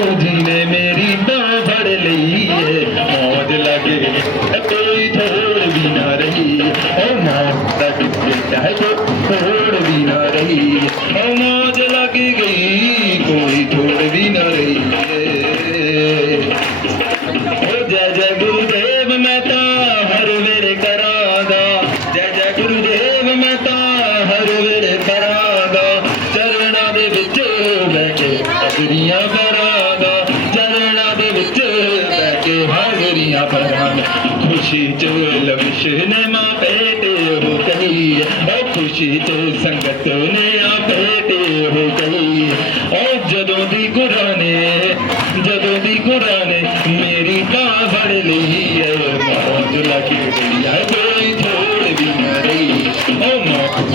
गुरु जी ने मेरी बांह फड़ ली है, मौज लगे कोई थोड़ भी ना रही, ओ मौज लग गई थोड़ भी ना रही, ओ मौज लग गई कोई थोड़ भी ना रही। ओ जय जय गुरुदेव मैं ता हर वेले करांगा, जय जय गुरुदेव मैं ता हर वेले करांगा, चरणा दे विच बैठे हाजरियां भरांगा, चरणा दे विच बैठे हाजरियां भरांगा। खुशी च लविश ने मां पेटे हो गई, ओ खुशी च संगत ने आ पेटे हो गई, ओ जदों दी गुरां ने मेरी बांह फड़ ली है, मौज लग गई है कोई थोड़ भी ना रही, ओ मौज